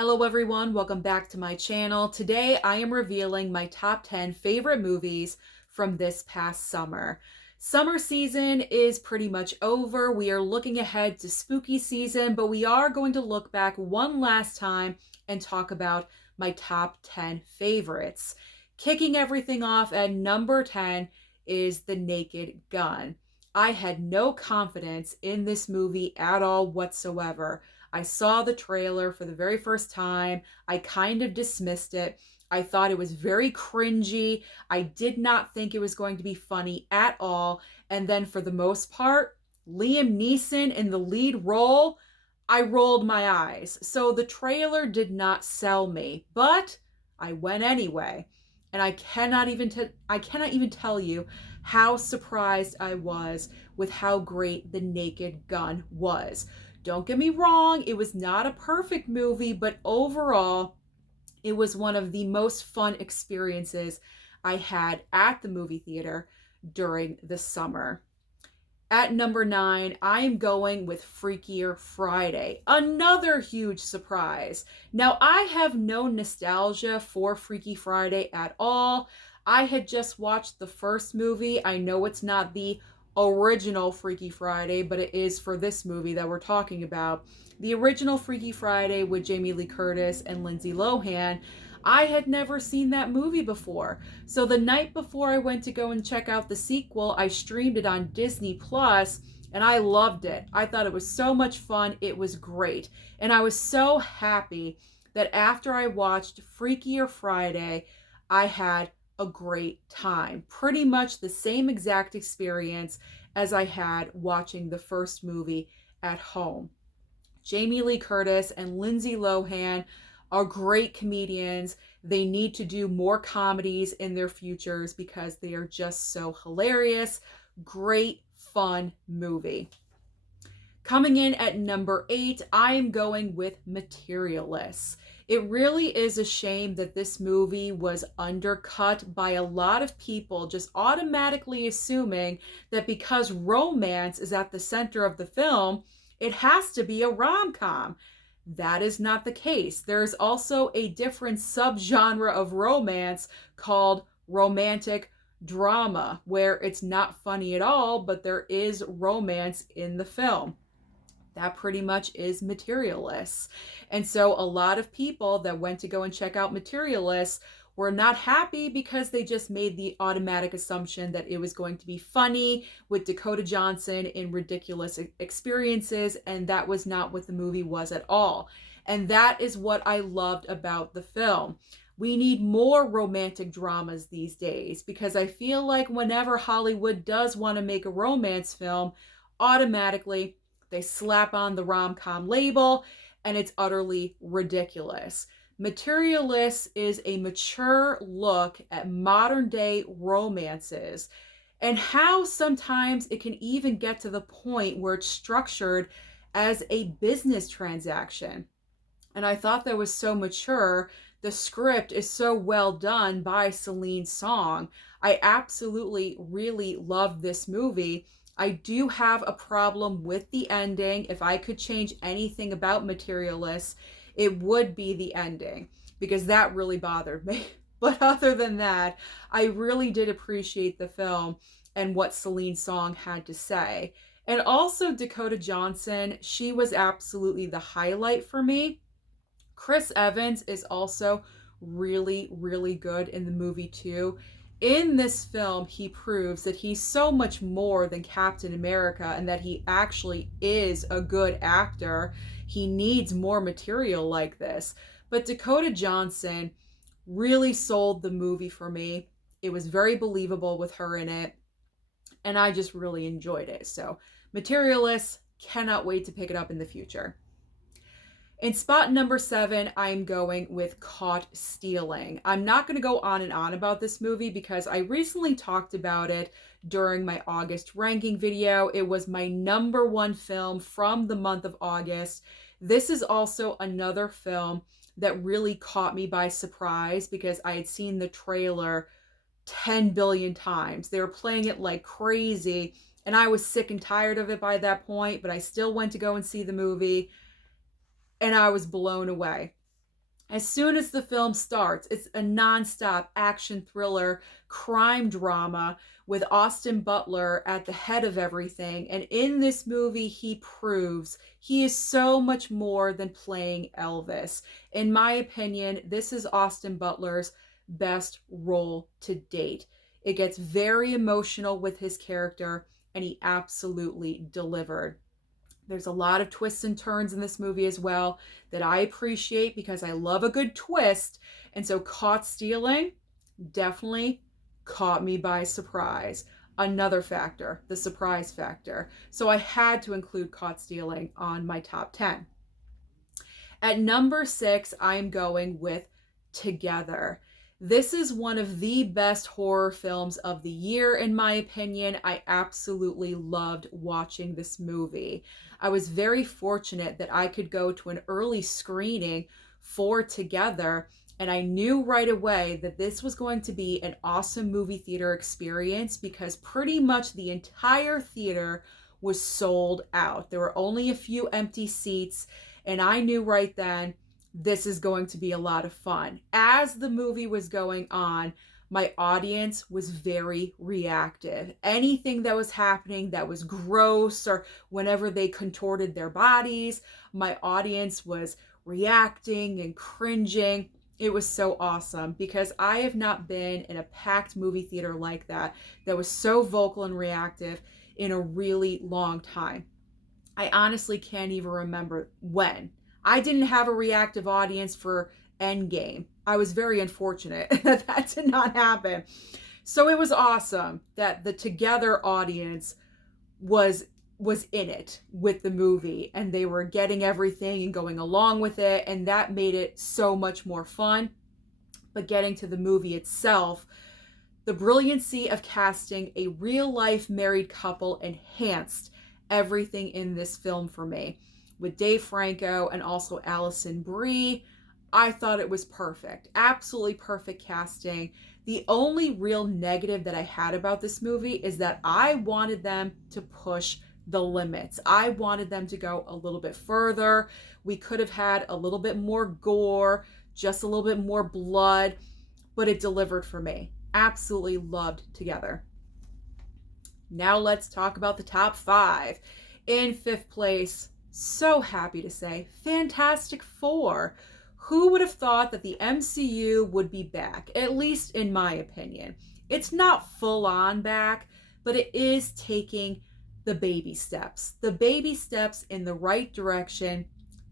Hello everyone, welcome back to my channel. Today I am revealing my top 10 favorite movies from this past summer. Summer season is pretty much over. We are looking ahead to spooky season, but we are going to look back one last time and talk about my top 10 favorites. Kicking everything off at number 10 is The Naked Gun. I had no confidence in this movie at all whatsoever. I saw the trailer for the very first time. I kind of dismissed it. I thought it was very cringy. I did not think it was going to be funny at all. And then for the most part, Liam Neeson in the lead role, I rolled my eyes. So the trailer did not sell me, but I went anyway. And I cannot even tell you how surprised I was with how great The Naked Gun was. Don't get me wrong, it was not a perfect movie, but overall, it was one of the most fun experiences I had at the movie theater during the summer. At number 9, I am going with Freakier Friday. Another huge surprise. Now, I have no nostalgia for Freaky Friday at all. I had just watched the first movie. I know it's not the original Freaky Friday, but it is for this movie that we're talking about. The original Freaky Friday with Jamie Lee Curtis and Lindsay Lohan. I had never seen that movie before. So the night before I went to go and check out the sequel, I streamed it on Disney Plus and I loved it. I thought it was so much fun. It was great. And I was so happy that after I watched Freakier Friday, I had a great time. Pretty much the same exact experience as I had watching the first movie at home. Jamie Lee Curtis and Lindsay Lohan are great comedians. They need to do more comedies in their futures because they are just so hilarious. Great, fun movie. Coming in at number 8, I am going with Materialists. It really is a shame that this movie was undercut by a lot of people just automatically assuming that because romance is at the center of the film, it has to be a rom-com. That is not the case. There's also a different subgenre of romance called romantic drama, where it's not funny at all, but there is romance in the film. That pretty much is Materialists. And so a lot of people that went to go and check out Materialists were not happy because they just made the automatic assumption that it was going to be funny with Dakota Johnson in ridiculous experiences, and that was not what the movie was at all. And that is what I loved about the film. We need more romantic dramas these days because I feel like whenever Hollywood does want to make a romance film, automatically they slap on the rom-com label and it's utterly ridiculous. Materialists is a mature look at modern day romances and how sometimes it can even get to the point where it's structured as a business transaction. And I thought that was so mature. The script is so well done by Celine Song. I absolutely really love this movie. I do have a problem with the ending. If I could change anything about Materialists, it would be the ending because that really bothered me. But other than that, I really did appreciate the film and what Celine Song had to say. And also Dakota Johnson, she was absolutely the highlight for me. Chris Evans is also really, really good in the movie too. In this film, he proves that he's so much more than Captain America and that he actually is a good actor. He needs more material like this. But Dakota Johnson really sold the movie for me. It was very believable with her in it, and I just really enjoyed it. So, Materialists, cannot wait to pick it up in the future. In spot number 7, I'm going with Caught Stealing. I'm not going to go on and on about this movie because I recently talked about it during my August ranking video. It was my number 1 film from the month of August. This is also another film that really caught me by surprise because I had seen the trailer 10 billion times. They were playing it like crazy, and I was sick and tired of it by that point, but I still went to go and see the movie. And I was blown away. As soon as the film starts, it's a nonstop action thriller, crime drama with Austin Butler at the head of everything. And in this movie, he proves he is so much more than playing Elvis. In my opinion, this is Austin Butler's best role to date. It gets very emotional with his character, and he absolutely delivered. There's a lot of twists and turns in this movie as well that I appreciate because I love a good twist. And so, Caught Stealing definitely caught me by surprise. Another factor, the surprise factor. So, I had to include Caught Stealing on my top 10. At number 6, I'm going with Together. This is one of the best horror films of the year, in my opinion. I absolutely loved watching this movie. I was very fortunate that I could go to an early screening for Together, and I knew right away that this was going to be an awesome movie theater experience because pretty much the entire theater was sold out. There were only a few empty seats, and I knew right then this is going to be a lot of fun. As the movie was going on, my audience was very reactive. Anything that was happening that was gross or whenever they contorted their bodies, my audience was reacting and cringing. It was so awesome because I have not been in a packed movie theater like that was so vocal and reactive in a really long time. I honestly can't even remember when. I didn't have a reactive audience for Endgame. I was very unfortunate that that did not happen. So it was awesome that the Together audience was in it with the movie and they were getting everything and going along with it, and that made it so much more fun. But getting to the movie itself, the brilliancy of casting a real life married couple enhanced everything in this film for me. With Dave Franco and also Alison Brie, I thought it was perfect. Absolutely perfect casting. The only real negative that I had about this movie is that I wanted them to push the limits. I wanted them to go a little bit further. We could have had a little bit more gore, just a little bit more blood, but it delivered for me. Absolutely loved Together. Now let's talk about the top 5. In 5th place, so happy to say, Fantastic Four. Who would have thought that the MCU would be back, at least in my opinion? It's not full on back, but it is taking the baby steps in the right direction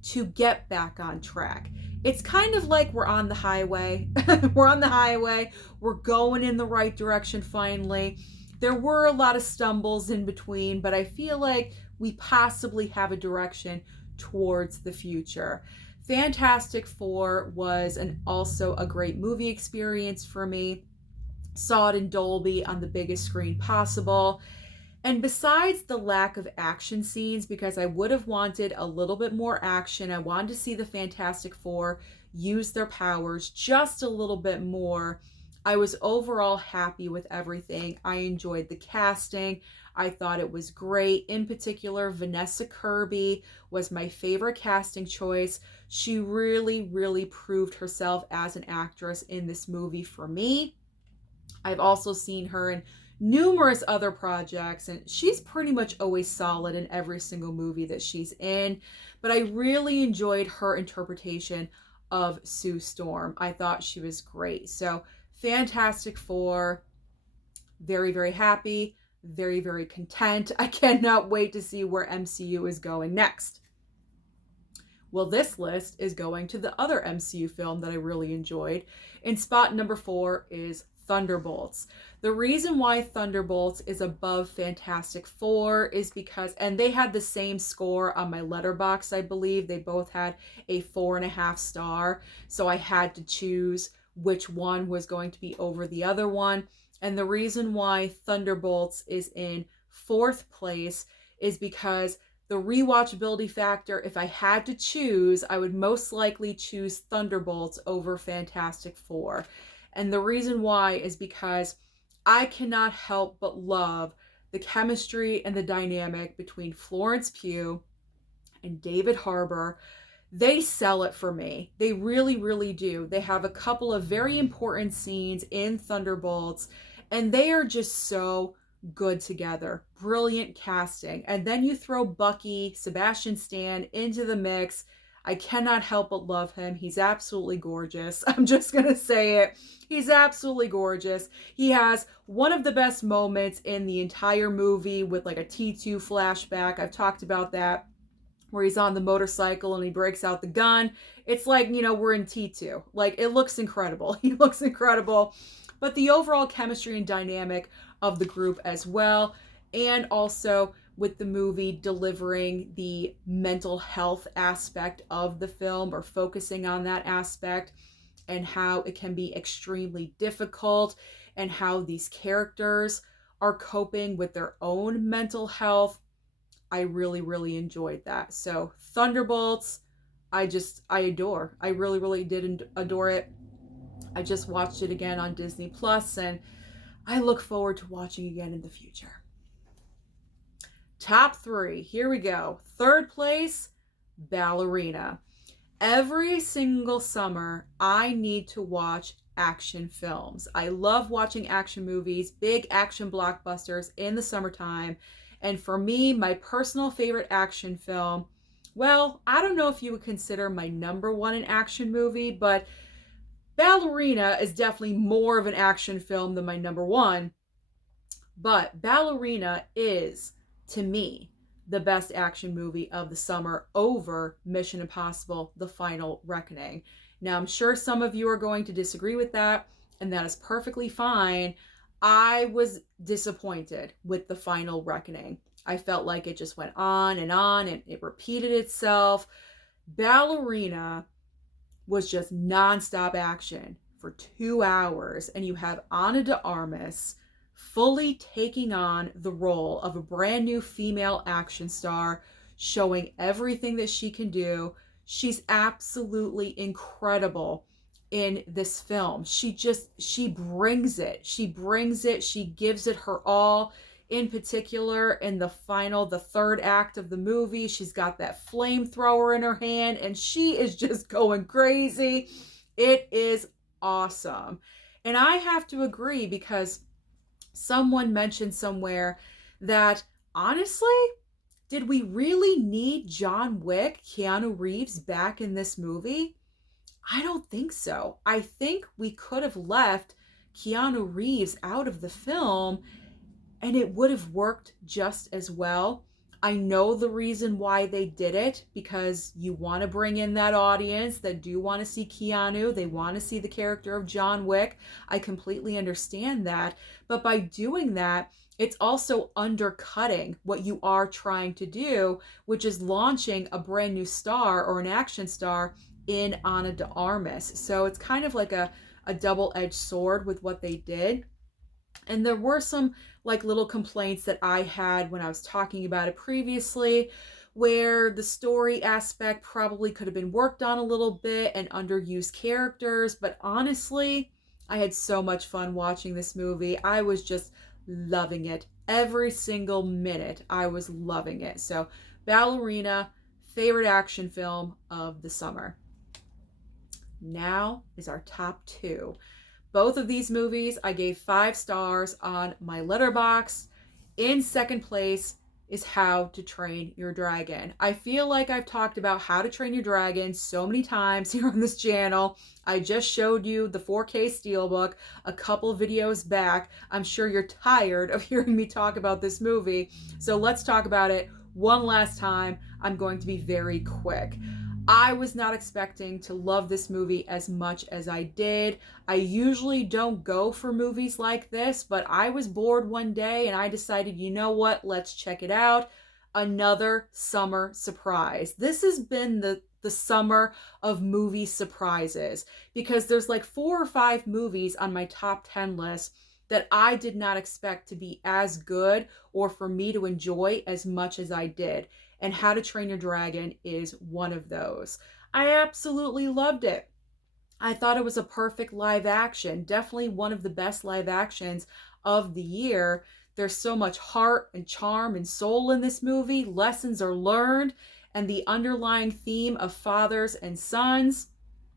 to get back on track. It's kind of like we're on the highway. We're on the highway. We're going in the right direction finally. There were a lot of stumbles in between, but I feel like we possibly have a direction towards the future. Fantastic Four was also a great movie experience for me. Saw it in Dolby on the biggest screen possible. And besides the lack of action scenes, because I would have wanted a little bit more action, I wanted to see the Fantastic Four use their powers just a little bit more. I was overall happy with everything. I enjoyed the casting. I thought it was great. In particular, Vanessa Kirby was my favorite casting choice. She really, really proved herself as an actress in this movie for me. I've also seen her in numerous other projects, and she's pretty much always solid in every single movie that she's in. But I really enjoyed her interpretation of Sue Storm. I thought she was great. So, Fantastic Four, very, very happy, very, very content. I cannot wait to see where MCU is going next. Well, this list is going to the other MCU film that I really enjoyed. In spot number 4 is Thunderbolts. The reason why Thunderbolts is above Fantastic Four is because, and they had the same score on my Letterboxd, I believe. They both had a 4.5 star. So I had to choose which one was going to be over the other one. And the reason why Thunderbolts is in 4th place is because the rewatchability factor, if I had to choose, I would most likely choose Thunderbolts over Fantastic Four. And the reason why is because I cannot help but love the chemistry and the dynamic between Florence Pugh and David Harbour. They sell it for me. They really, really do. They have a couple of very important scenes in Thunderbolts, and they are just so good together. Brilliant casting. And then you throw Bucky, Sebastian Stan into the mix. I cannot help but love him. He's absolutely gorgeous. I'm just going to say it. He's absolutely gorgeous. He has one of the best moments in the entire movie with like a T2 flashback. I've talked about that, where he's on the motorcycle and he breaks out the gun. It's like, we're in T2. Like, it looks incredible. He looks incredible. But the overall chemistry and dynamic of the group as well, and also with the movie delivering the mental health aspect of the film, or focusing on that aspect, and how it can be extremely difficult, and how these characters are coping with their own mental health. I really, really enjoyed that. So Thunderbolts, I adore. I really, really did adore it. I just watched it again on Disney Plus, and I look forward to watching again in the future. Top 3, here we go. Third place, Ballerina. Every single summer, I need to watch action films. I love watching action movies, big action blockbusters in the summertime. And for me, my personal favorite action film, well, I don't know if you would consider my number one an action movie, but Ballerina is definitely more of an action film than my number one. But Ballerina is, to me, the best action movie of the summer over Mission Impossible: The Final Reckoning. Now, I'm sure some of you are going to disagree with that, and that is perfectly fine. I was disappointed with The Final Reckoning. I felt like it just went on, and it repeated itself. Ballerina was just nonstop action for 2 hours, and you have Ana de Armas fully taking on the role of a brand new female action star, showing everything that she can do. She's absolutely incredible in this film. She brings it. She brings it. She gives it her all. In particular, in the third act of the movie, she's got that flamethrower in her hand, and she is just going crazy. It is awesome. And I have to agree, because someone mentioned somewhere that, honestly, did we really need John Wick, Keanu Reeves, back in this movie? I don't think so. I think we could have left Keanu Reeves out of the film, and it would have worked just as well. I know the reason why they did it, because you want to bring in that audience that do want to see Keanu. They want to see the character of John Wick. I completely understand that. But by doing that, it's also undercutting what you are trying to do, which is launching a brand new star, or an action star, in Ana de Armas. So it's kind of like a double-edged sword with what they did. And there were some like little complaints that I had when I was talking about it previously, where the story aspect probably could have been worked on a little bit, and underused characters. But honestly, I had so much fun watching this movie. I was just loving it. Every single minute, I was loving it. So, Ballerina, favorite action film of the summer. Now is our top 2. Both of these movies I gave 5 stars on my Letterboxd. In second place is How to Train Your Dragon. I feel like I've talked about How to Train Your Dragon so many times here on this channel. I just showed you the 4K Steelbook a couple videos back. I'm sure you're tired of hearing me talk about this movie. So let's talk about it one last time. I'm going to be very quick. I was not expecting to love this movie as much as I did. I usually don't go for movies like this, but I was bored one day and I decided, you know what, let's check it out. Another summer surprise. This has been the summer of movie surprises, because there's like 4 or 5 movies on my top 10 list that I did not expect to be as good, or for me to enjoy as much as I did. And How to Train Your Dragon is one of those. I absolutely loved it. I thought it was a perfect live action. Definitely one of the best live actions of the year. There's so much heart and charm and soul in this movie. Lessons are learned. and the underlying theme of fathers and sons,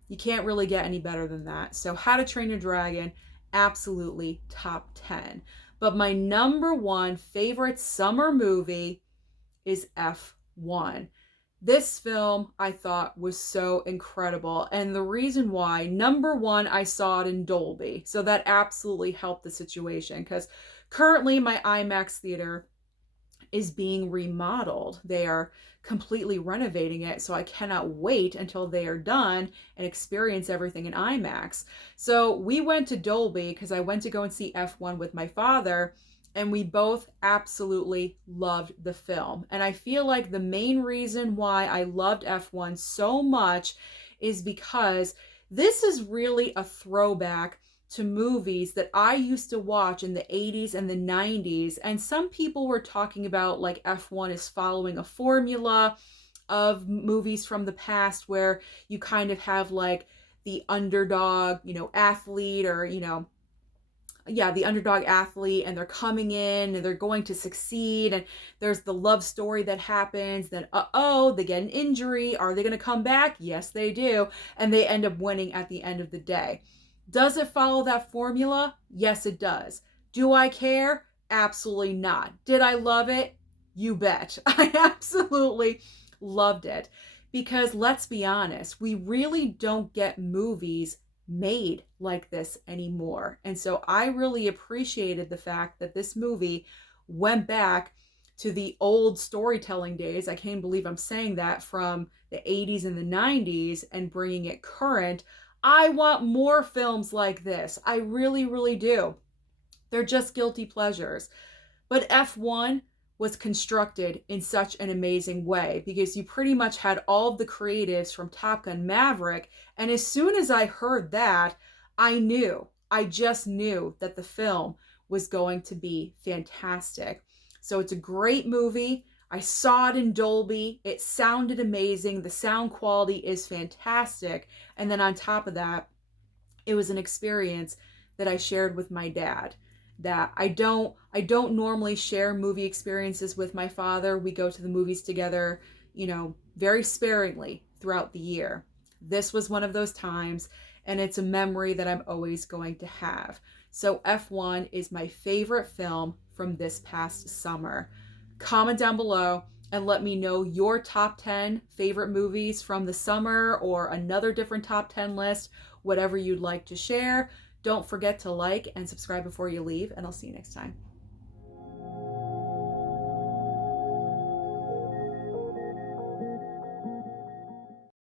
you can't really get any better than that. So How to Train Your Dragon, absolutely top 10. But my number one favorite summer movie is F1. This film I thought was so incredible. And the reason why, number one, I saw it in Dolby. So that absolutely helped the situation because currently my IMAX theater is being remodeled. They are completely renovating it, so I cannot wait until they are done and experience everything in IMAX. So we went to Dolby because I went to go and see F1 with my father, and we both absolutely loved the film. And I feel like the main reason why I loved F1 so much is because this is really a throwback to movies that I used to watch in the 80s and the 90s. And some people were talking about like F1 is following a formula of movies from the past where you kind of have like the underdog, athlete or, the underdog athlete, and they're coming in and they're going to succeed, and there's the love story that happens, then they get an injury, are they going to come back? Yes, they do, and they end up winning at the end of the day. Does it follow that formula? Yes, it does. Do I care? Absolutely not. Did I love it? You bet. I absolutely loved it because let's be honest, we really don't get movies made like this anymore. And so I really appreciated the fact that this movie went back to the old storytelling days. I can't believe I'm saying that, from the 80s and the 90s, and bringing it current. I want more films like this. I really, really do. They're just guilty pleasures. But F1 was constructed in such an amazing way because you pretty much had all of the creatives from Top Gun Maverick. And as soon as I heard that, I just knew that the film was going to be fantastic. So it's a great movie. I saw it in Dolby. It sounded amazing. The sound quality is fantastic. And then on top of that, it was an experience that I shared with my dad. That I don't normally share movie experiences with my father. We go to the movies together, very sparingly throughout the year. This was one of those times, and it's a memory that I'm always going to have. So F1 is my favorite film from this past summer. Comment down below and let me know your top 10 favorite movies from the summer, or another different top 10 list, whatever you'd like to share. Don't forget to like and subscribe before you leave, and I'll see you next time.